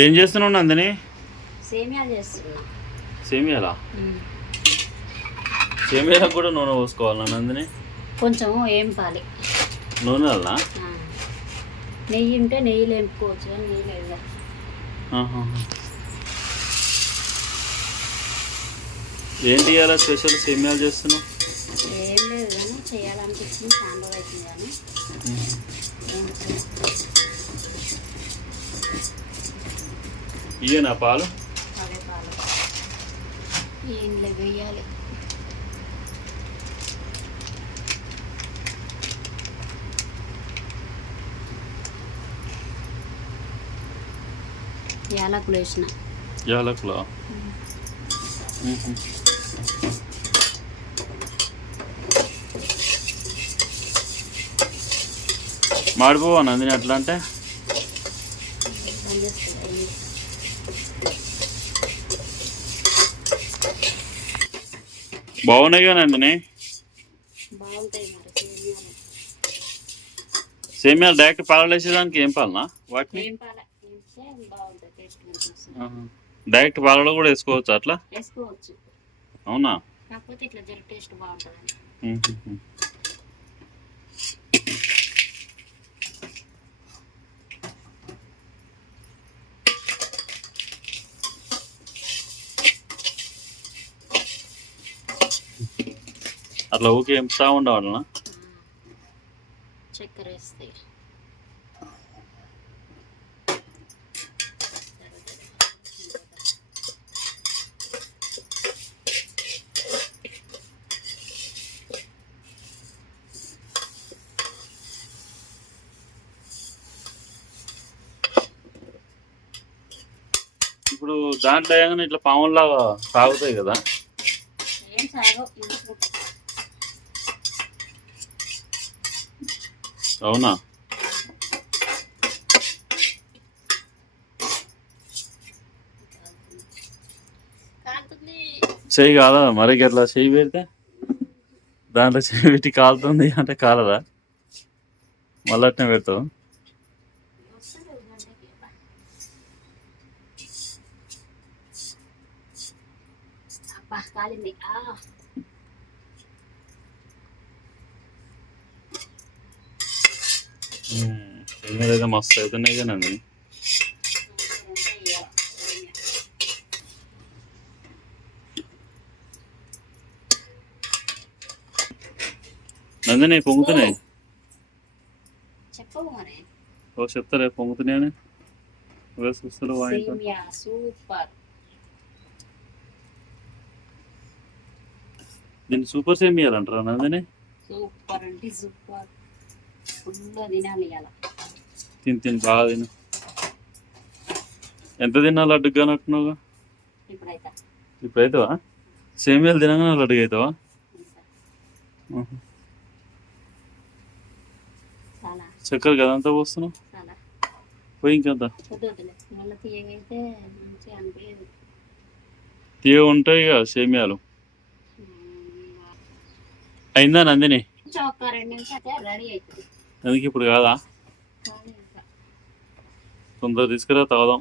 ఏం చేస్తున్నావు నందిని? సేమియా చేస్తున్నా. సేమియాలా? సేమియాలకు కూడా నూనె పోసుకోవాలా నందిని? కొంచెం ఏం పాలి. నూనె వలన నెయ్యి ఉంటే నెయ్యి లేపుకోవచ్చు కానీ నెయ్యి లేదు ఏంటి ఇవాళ స్పెషల్? సేమియాలు చేస్తున్నావు? ఏం లేదు కానీ చేయాలనిపించింది చాలా అవుతుంది కానీ ఏం చేయాలి? ఇయ్యనా పాలు? వేయాలి. యాలకులు వేసిన. యాలకులా? మాడిపోవా నందిని అట్లా అంటే? బాగున్నాయి మరి సేమియాలు. సేమియాలు డైరెక్ట్ పాలు వేసేదానికి ఏం పాలనా? వాటిని. డైరెక్ట్ పాలలో కూడా వేసుకోవచ్చు అట్లా? అవునా? అట్లా ఊకే ఎంపుతా ఉండవాలనా చక్కెర వేస్తే. ఇప్పుడు దాంట్లో ఏమైనా ఇట్లా పాముల్లాగా సాగుతాయి కదా? ఏం సాగో ఇంట్లో అవునా? చెయ్యి కాదా మరి అట్లా చెయ్యి పెడితే? దాంట్లో చెయ్యి పెట్టి కాలుతుంది అంటే కాలదా? మళ్ళీ అట్నే పెడతావు? కాలింది. అయితే మస్తు అవుతున్నాయి కానీ అండి నందిని పొంగుతున్నాయి చెప్పవు మరి ఓ చెప్తారే పొంగుతున్నాయని వేసి చూస్తారు సూపర్ దీన్ని సూపర్ సేమ్ ఇయ్యాలంటారా నందిని సూపర్ అంటే సూపర్ తినాలి తిని తిని బాగా తిను. ఎంత తిన్నా కానట్టున్నావుగా ఇప్పుడైతే. ఇప్పుడు అవుతావా సేమియాలు తినగానే లడ్డు అవుతావా చక్కెర కదంతా పోస్తున్నావు? చాలా. పోయి ఇంకెంత? తీయ ఉంటాయి ఇక సేమియాలు. అయిందా నందిని? రెడీ అవుతుంది అందుకే ఇప్పుడు కాదా? కానీ ఇంకా. తొందర తీసుకురా తాగుదాం.